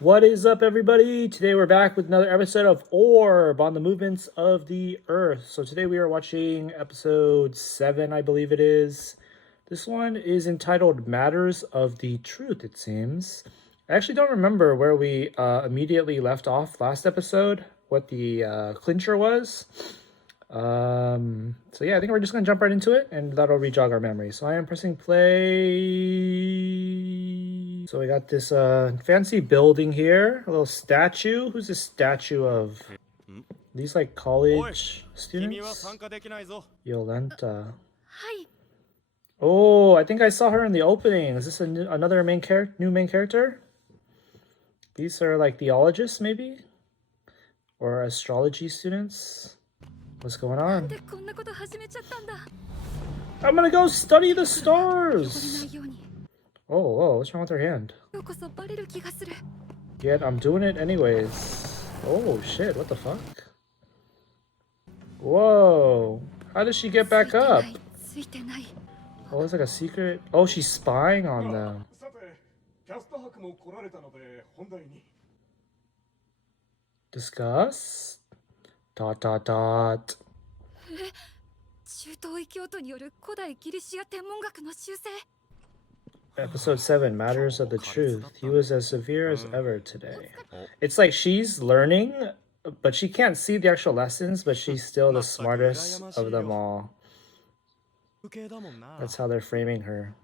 What is up, everybody? Today we're back with another episode of Orb on the movements of the Earth. So today we are watching episode 7, I believe it is. This one is entitled Matters of the Truth, it seems. I actually don't remember where we immediately left off last episode, what the clincher was. So yeah, I think we're just gonna jump right into it and that'll re-jog our memory. So I am pressing play. So we got this fancy building here, a little statue. Who's this statue of? These like college students? Yolenta. Oh, I think I saw her in the opening. Is this another new main character? These are like theologists maybe? Or astrology students? What's going on? I'm gonna go study the stars! Oh, what's wrong with her hand? Yet I'm doing it anyways. Oh shit, what the fuck? Whoa, how does she get back up? Oh, it's like a secret. Oh, she's spying on them. Discuss? ... Episode 7, Matters of the Truth. He was as severe as ever today. It's like she's learning, but she can't see the actual lessons, but she's still the smartest of them all. That's how they're framing her.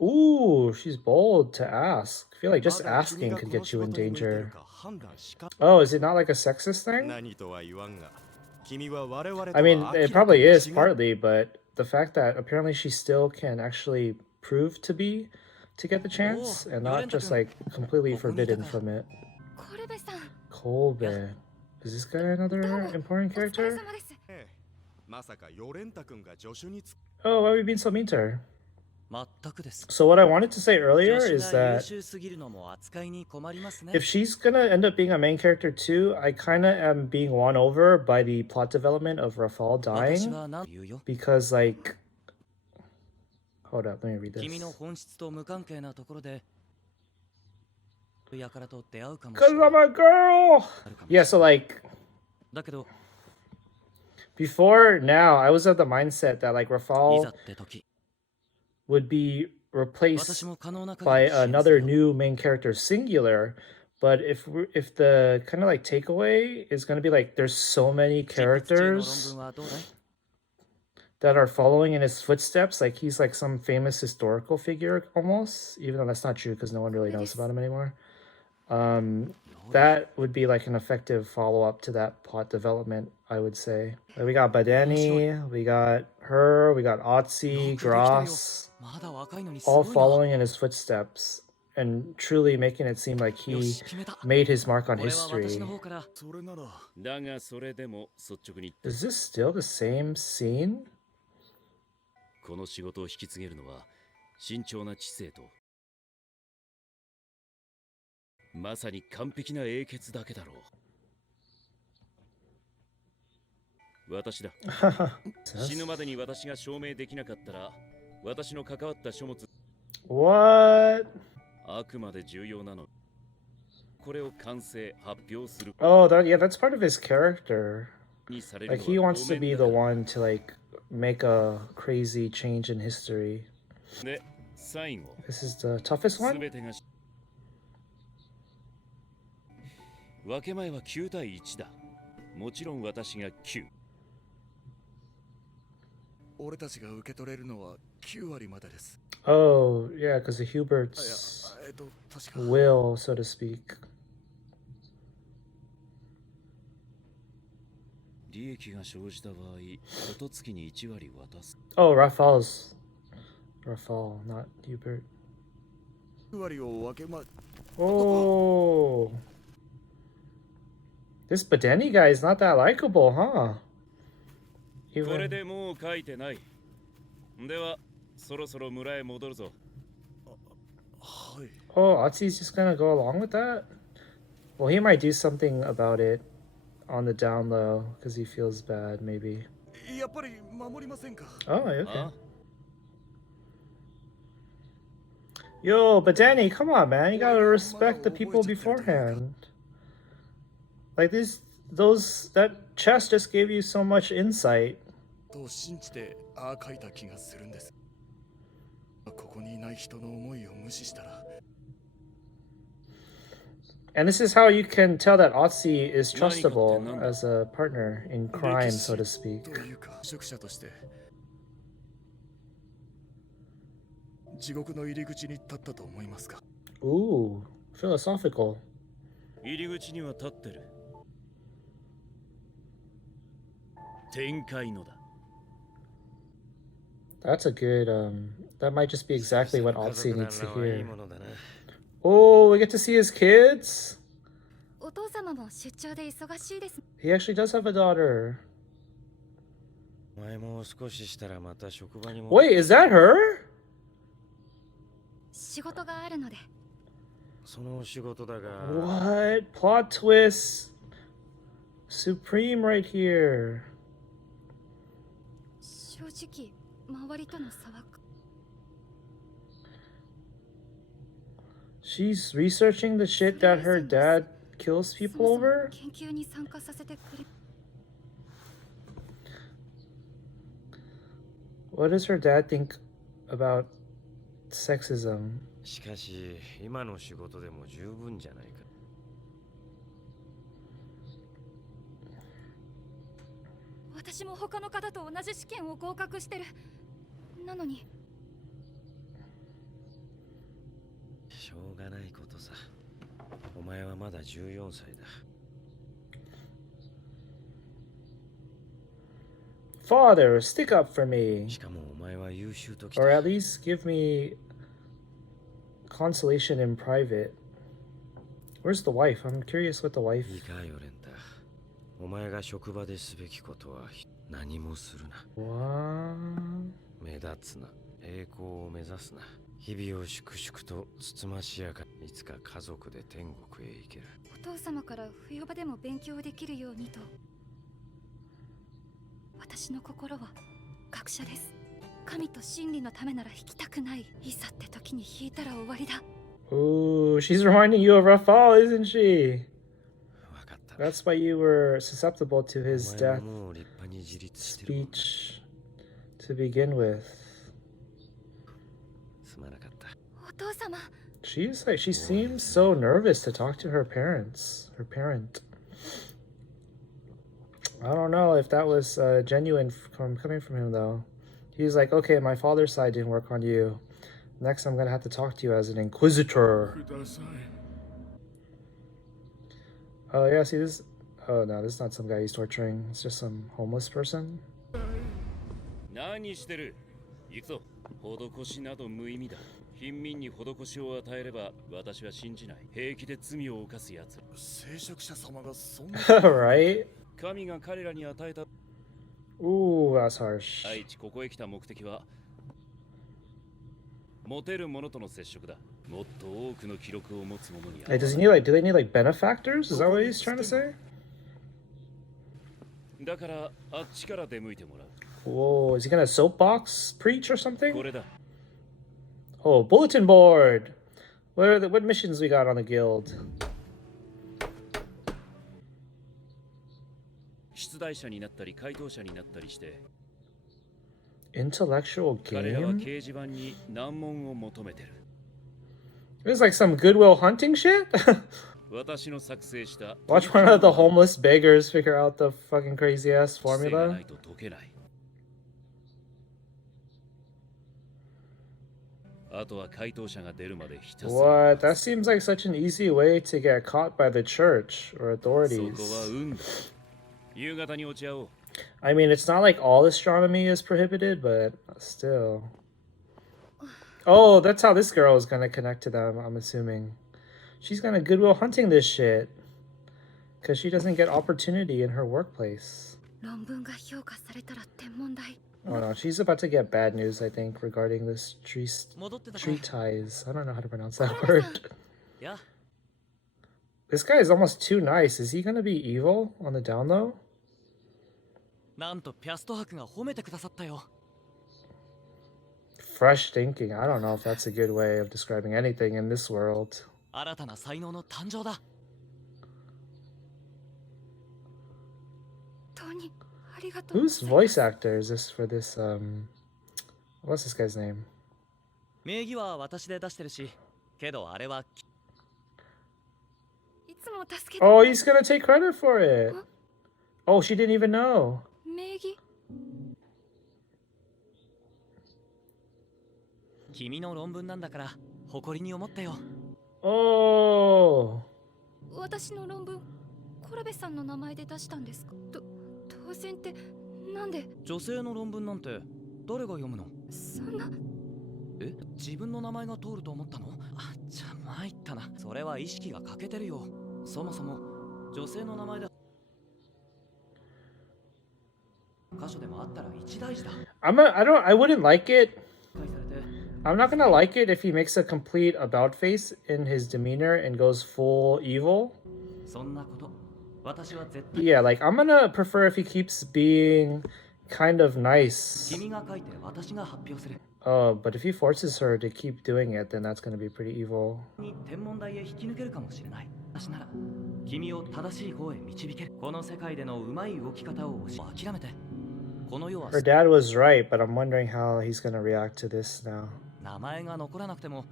Ooh, she's bold to ask. I feel like just asking could get you in danger. Oh, is it not like a sexist thing? I mean, it probably is partly, but the fact that apparently she still can actually prove to get the chance and not just like completely forbidden from it. Kolbe. Is this guy another important character? Oh, why are we being so mean to her? So what I wanted to say earlier is that if she's gonna end up being a main character too, I kind of am being won over by the plot development of Rafal dying, because like, hold up, let me read this. Cause I'm a girl! Yeah, so like, before now, I was of the mindset that like Rafal would be replaced by another new main character, singular. But if the kind of like takeaway is going to be like there's so many characters that are following in his footsteps, like he's like some famous historical figure almost, even though that's not true because no one really knows about him anymore. That would be like an effective follow-up to that plot development, I would say. We got Badani, we got her, we got Otzi, Gross, all following in his footsteps and truly making it seem like he made his mark on history. Is this still the same scene? What? Oh, that's part of his character. Like he wants to be the one to like make a crazy change in history. This is the toughest one? Oh, yeah, because of Hubert's will, so to speak. Oh, Rafal, not Hubert. Oh. This Badeni guy is not that likable, huh? Oh, Otzi's just gonna go along with that? Well, he might do something about it on the down low because he feels bad, maybe. Oh, okay. Yo, but Danny, come on, man. You gotta respect the people beforehand. Like that chest just gave you so much insight. And this is how you can tell that Otzi is trustable as a partner in crime, so to speak. Ooh, philosophical. That's a good, that might just be exactly what Otzi needs to hear. Oh, we get to see his kids? He actually does have a daughter. Wait, is that her? What? Plot twist. Supreme right here. She's researching the shit that her dad kills people over? What does her dad think about sexism? Father, stick up for me. Or at least give me consolation in private. Where's the wife? I'm curious what the wife... What? Ooh, she's reminding you of Rafal, isn't she? That's why you were susceptible to his death speech to begin with. She seems so nervous to talk to her parent. I don't know if that was genuine coming from him, though. He's like, okay, my father's side didn't work on you. Next, I'm gonna have to talk to you as an inquisitor. Oh, yeah, see this? Oh, no, this is not some guy he's torturing. It's just some homeless person. Right? Ooh, that's harsh. Hey, does he need do they need like benefactors? Is that what he's trying to say? Whoa, is he gonna soapbox preach or something? Oh, bulletin board. What missions we got on the guild? Intellectual game? It was like some Goodwill Hunting shit? Watch one of the homeless beggars figure out the fucking crazy ass formula. What? That seems like such an easy way to get caught by the church or authorities. I mean, it's not like all astronomy is prohibited, but still. Oh, that's how this girl is gonna connect to them, I'm assuming. She's gonna Goodwill Hunting this shit. Because she doesn't get opportunity in her workplace. Oh no, she's about to get bad news, I think, regarding this treatise. I don't know how to pronounce that word. This guy is almost too nice. Is he gonna be evil on the down low? fresh thinking. I don't know if that's a good way of describing anything in this world. 新たな才能の誕生だ。 Whose voice actor is this for this, what's this guy's name? 名義は私で出してるし、けどあれは Oh, he's gonna take credit for it. Oh, she didn't even know. 君の論文なんだから誇りに思ったよ。 Oh. 私の論文、コラベさんの名前で出したんですか？当選ってなんで？女性の論文なんて誰が読むの？そんな。え、自分の名前が通ると思ったの？あ、じゃあ参ったな。それは意識が欠けてるよ。そもそも女性の名前で箇所でもあったら一大事だ。I wouldn't like it. I'm not gonna like it if he makes a complete about face in his demeanor and goes full evil. そんなこと。私は絶対。 Yeah, like I'm gonna prefer if he keeps being kind of nice. 君が書いて私が発表する。 Oh, but if he forces her to keep doing it, then that's gonna be pretty evil. に天文台へ引き抜けるかもしれない。私なら君を正しい方へ導ける。この世界でのうまい動き方を諦めて。この世は。 Her dad was right, but I'm wondering how he's gonna react to this now. 名前が残らなくても。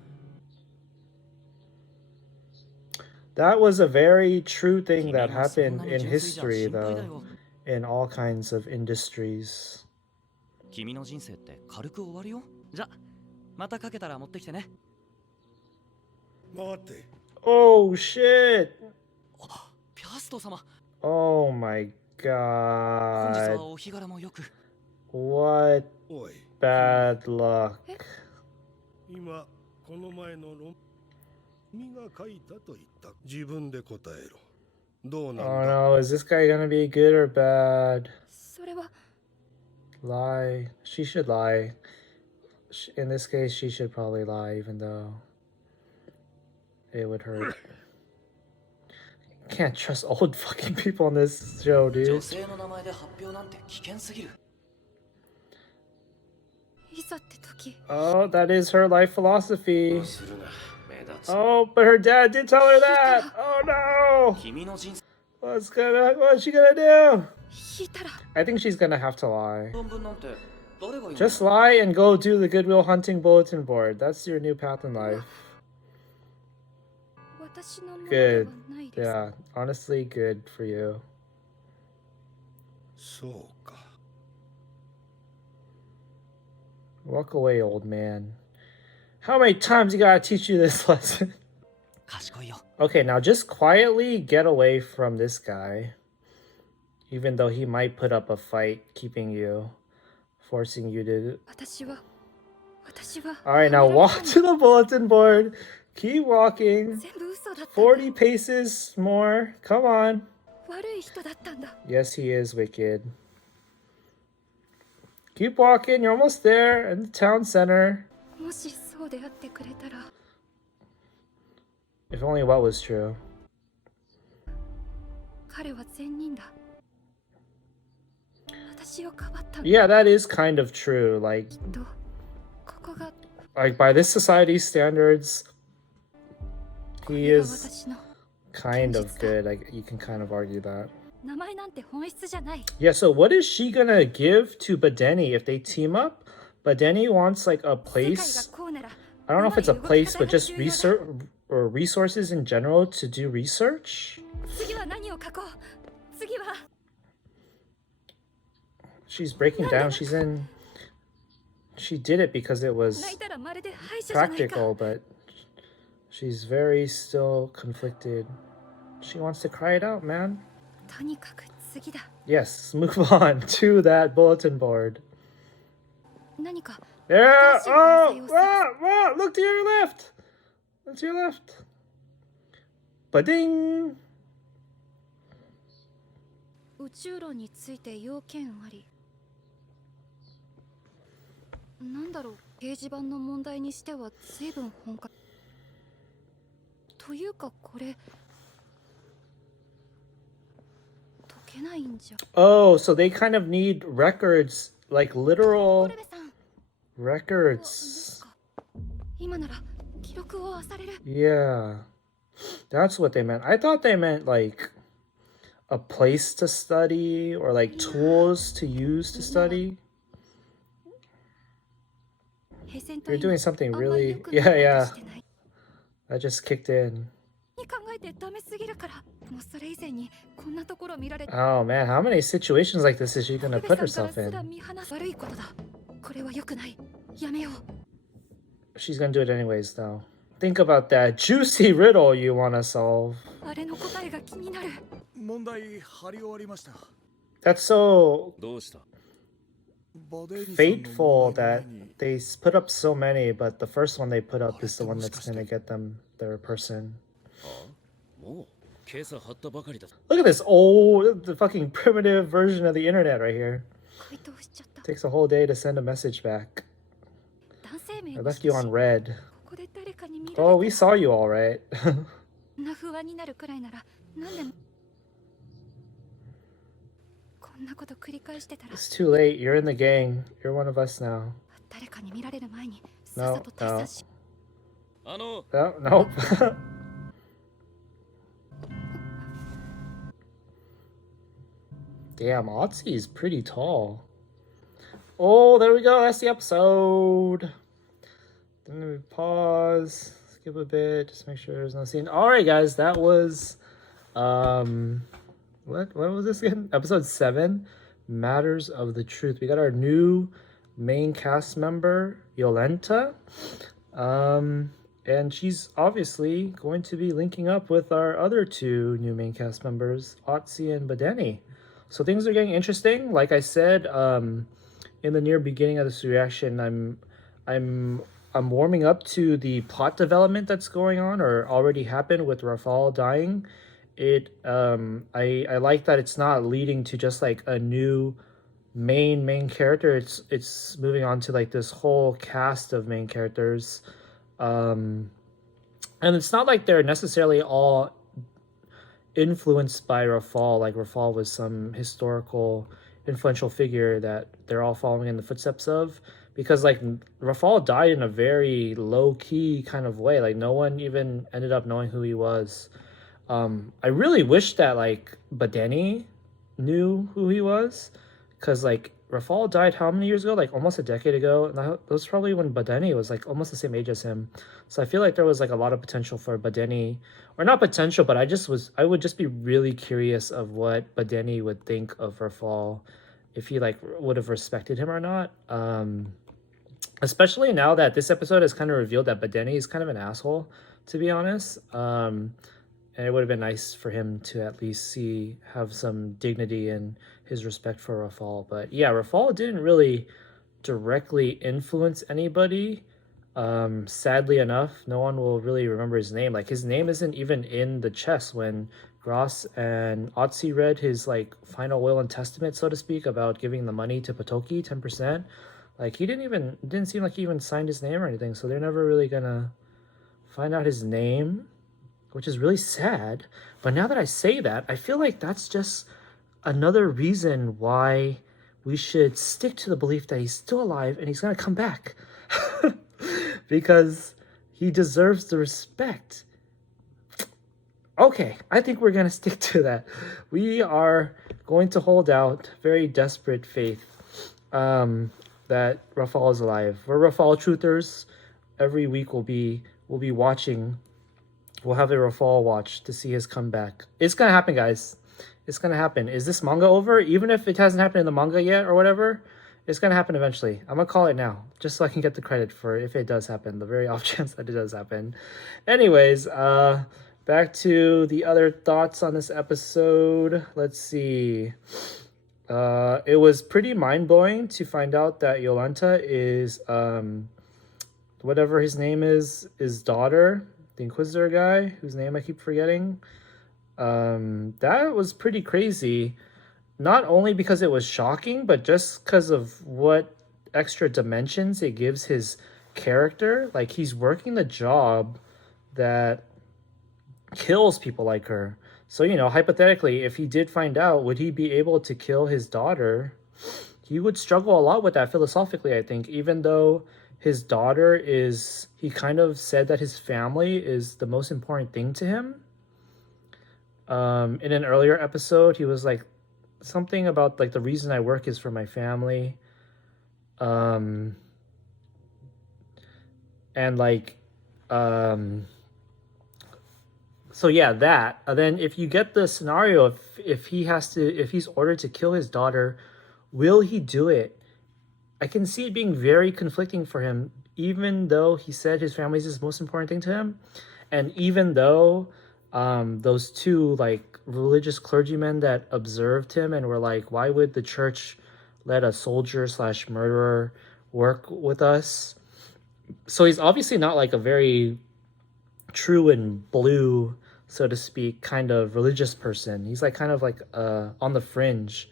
That was a very true thing that happened in history, though, in all kinds of industries. 君の人生って軽く終わるよ。じゃ、またかけたら持ってきてね。待って。 Oh shit! ピャスト様。 Oh my 本日は god! お日柄もよく。 What おい。 bad luck! 今この前の論君が書いたと言った。自分で答えろ。どうなんだ。 Oh no, is this guy gonna be good or bad? それは。 Lie. She should lie. In this case, she should probably lie, even though it would hurt. Can't trust old fucking people on this show, dude. 女性の名前で発表なんて危険すぎる。 いざって時。 Oh, that is her life philosophy. Oh, but her dad did tell her that. Oh no. 君の人生。 What's she gonna do? 引いたら。 I think she's gonna have to lie. 論文なんて誰が読むの？ Just lie and go do the Goodwill Hunting bulletin board. That's your new path in life. 私のものでは Good. ないです。 Yeah, honestly, good for you. そうか。 Walk away, old man. How many times you gotta teach you this lesson? 賢いよ。 Okay, now just quietly get away from this guy. Even though he might put up a fight, keeping you, forcing you to... 私は。 Alright, now walk to the bulletin board. Keep walking. 全部嘘だった。 40 paces more. Come on. 悪い人だったんだ。 Yes, he is wicked. Keep walking. You're almost there in the town center. もしそうであってくれたら。 If only what was true. 彼は善人だ。私をかばったんだ。 Yeah, that is kind of true. Like と、ここが。 Like by this society's standards, he is 私の。 kind of good. Like you can kind of argue that. 名前なんて本質じゃない。 Yeah, so what is she gonna give to Badeni if they team up? Badeni wants like a place. I don't know if it's a place, but just research or resources in general to do research. 次は何を書こう。次は。 She's breaking down. She did it because it was practical, but she's very still conflicted. She wants to cry it out, man. とにかく次だ。 Yes, move on to that bulletin board. 何か。 Yeah! Oh! Wow! Look to your left! Look to your left. Ba-ding! 宇宙論について要件あり。なんだろう、掲示板の問題にしては随分本格。というかこれ。解けないんじゃ。 Oh, so they kind of need records, like literal Records. 今なら記録を漁れる。 Yeah. That's what they meant. I thought they meant like a place to study or like tools to use to study. You're doing something really... Yeah. That just kicked in. Oh man, how many situations like this is she gonna put herself in? She's gonna do it anyways though. Think about that juicy riddle you wanna solve. That's so fateful that they put up so many, but the first one they put up is the one that's gonna get them their person. Look at this old, the fucking primitive version of the internet right here. Takes a whole day to send a message back. I left you on red. Oh, we saw you all right. It's too late. You're in the gang. You're one of us now. No, no. No, nope. Damn, Otzi is pretty tall. Oh, there we go. That's the episode. Then we pause, skip a bit, just make sure there's no scene. All right, guys, that was what was this again? Episode 7, Matters of the Truth. We got our new main cast member, Yolenta. And she's obviously going to be linking up with our other 2 new main cast members, Otzi and Badeni. So things are getting interesting. Like I said, in the near beginning of this reaction, I'm warming up to the plot development that's going on or already happened with Rafal dying. I like that it's not leading to just like a new main character. It's moving on to like this whole cast of main characters. And it's not like they're necessarily all influenced by Rafal, like Rafal was some historical influential figure that they're all following in the footsteps of, because like Rafal died in a very low-key kind of way. Like no one even ended up knowing who he was. I really wish that like Badeni knew who he was, because like Rafal died how many years ago? Like almost a decade ago, and that was probably when Badeni was like almost the same age as him. So I feel like there was like a lot of potential for Badeni, or not potential, but I would just be really curious of what Badeni would think of Rafal, if he like would have respected him or not. Especially now that this episode has kind of revealed that Badeni is kind of an asshole, to be honest. And it would have been nice for him to at least have some dignity in his respect for Rafal. But yeah, Rafal didn't really directly influence anybody. Sadly enough, no one will really remember his name. Like his name isn't even in the chest when Gross and Otzi read his like final will and testament, so to speak, about giving the money to Patoki, 10%. Like he didn't seem like he even signed his name or anything. So they're never really gonna find out his name, which is really sad. But now that I say that, I feel like that's just another reason why we should stick to the belief that he's still alive and he's gonna come back. Because he deserves the respect. Okay, I think we're gonna stick to that. We are going to hold out very desperate faith that Rafal is alive. We're Rafal truthers. Every week we'll be watching. We'll have a Rafal watch to see his comeback. It's gonna happen, guys. It's gonna happen. Is this manga over? Even if it hasn't happened in the manga yet or whatever, it's gonna happen eventually. I'm gonna call it now, just so I can get the credit for if it does happen. The very off chance that it does happen. Anyways, back to the other thoughts on this episode. Let's see. It was pretty mind-blowing to find out that Yolenta is whatever his name is, his daughter, the Inquisitor guy, whose name I keep forgetting. That was pretty crazy. Not only because it was shocking, but just because of what extra dimensions it gives his character. Like, he's working the job that kills people like her. So, you know, hypothetically, if he did find out, would he be able to kill his daughter he would struggle a lot with that philosophically, I think, even though his daughter is, he kind of said that his family is the most important thing to him. In an earlier episode, he was like something about like the reason I work is for my family. And like, so yeah, that. And then if you get the scenario, if he's ordered to kill his daughter, will he do it? I can see it being very conflicting for him, even though he said his family is his most important thing to him, and even though those two like religious clergymen that observed him and were like, why would the church let a soldier slash murderer work with us? So he's obviously not like a very true and blue, so to speak, kind of religious person. He's like kind of like on the fringe,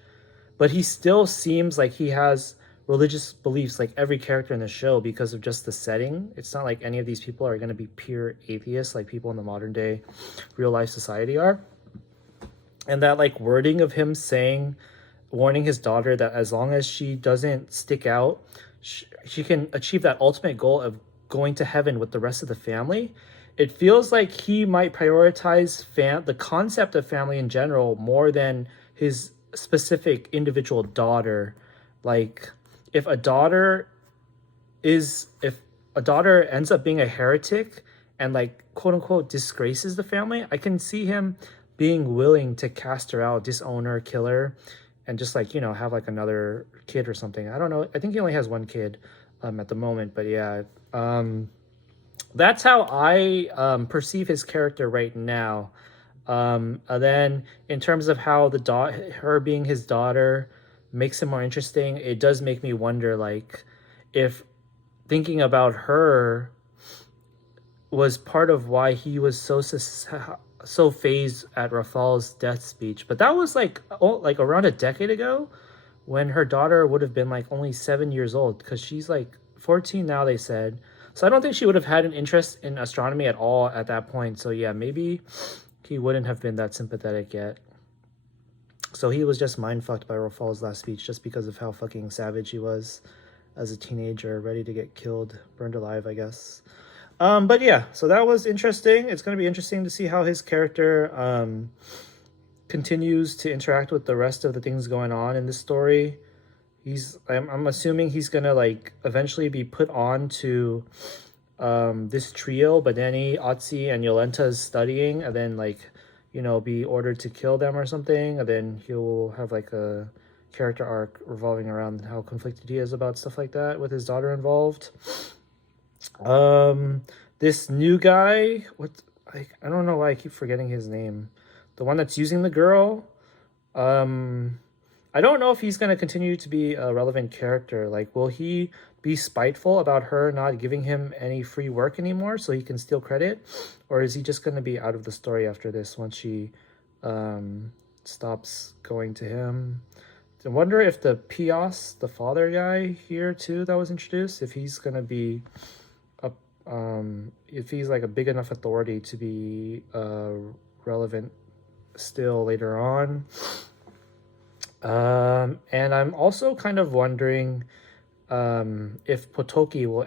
but he still seems like he has religious beliefs like every character in the show because of just the setting. It's not like any of these people are going to be pure atheists like people in the modern day real life society are. And that like wording of him saying, warning his daughter that as long as she doesn't stick out, she can achieve that ultimate goal of going to heaven with the rest of the family. It feels like he might prioritize the concept of family in general more than his specific individual daughter. Like if a daughter ends up being a heretic and like quote unquote disgraces the family, I can see him being willing to cast her out, disown her, kill her, and just like, you know, have like another kid or something. I don't know. I think he only has one kid at the moment, but yeah. That's how I perceive his character right now. And then in terms of how her being his daughter makes him more interesting, it does make me wonder, like, if thinking about her was part of why he was so phased at Rafal's death speech. But that was like around a decade ago, when her daughter would have been like only 7 years old, because she's like 14 now, they said. So I don't think she would have had an interest in astronomy at all at that point. So yeah, maybe he wouldn't have been that sympathetic yet. So he was just mind fucked by Rafal's last speech just because of how fucking savage he was as a teenager, ready to get killed, burned alive, I guess. But yeah, so that was interesting. It's going to be interesting to see how his character continues to interact with the rest of the things going on in this story. I'm assuming he's going to like eventually be put on to this trio, Badani, Otzi, and Yolenta's studying, and then like, you know, be ordered to kill them or something, and then he'll have like a character arc revolving around how conflicted he is about stuff like that with his daughter involved. This new guy, I don't know why I keep forgetting his name. The one that's using the girl. I don't know if he's going to continue to be a relevant character. Like, will he be spiteful about her not giving him any free work anymore so he can steal credit? Or is he just going to be out of the story after this once she stops going to him? I wonder if the Pios, the father guy here too that was introduced, if he's going to be if he's like a big enough authority to be relevant still later on. And I'm also kind of wondering if Potoki will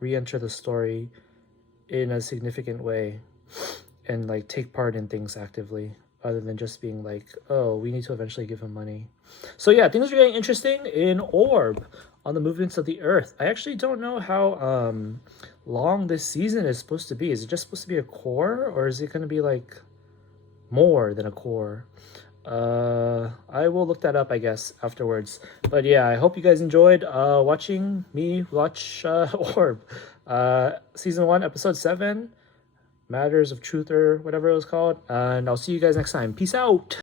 re-enter the story in a significant way and like take part in things actively, other than just being like, oh, we need to eventually give him money. So yeah, things are getting interesting in Orb on the movements of the Earth. I actually don't know how long this season is supposed to be. Is it just supposed to be a core, or is it going to be like more than a core? I will look that up, I guess, afterwards. But yeah, I hope you guys enjoyed watching me watch Orb. Season 1, Episode 7, Matters of Truth, or whatever it was called. And I'll see you guys next time. Peace out!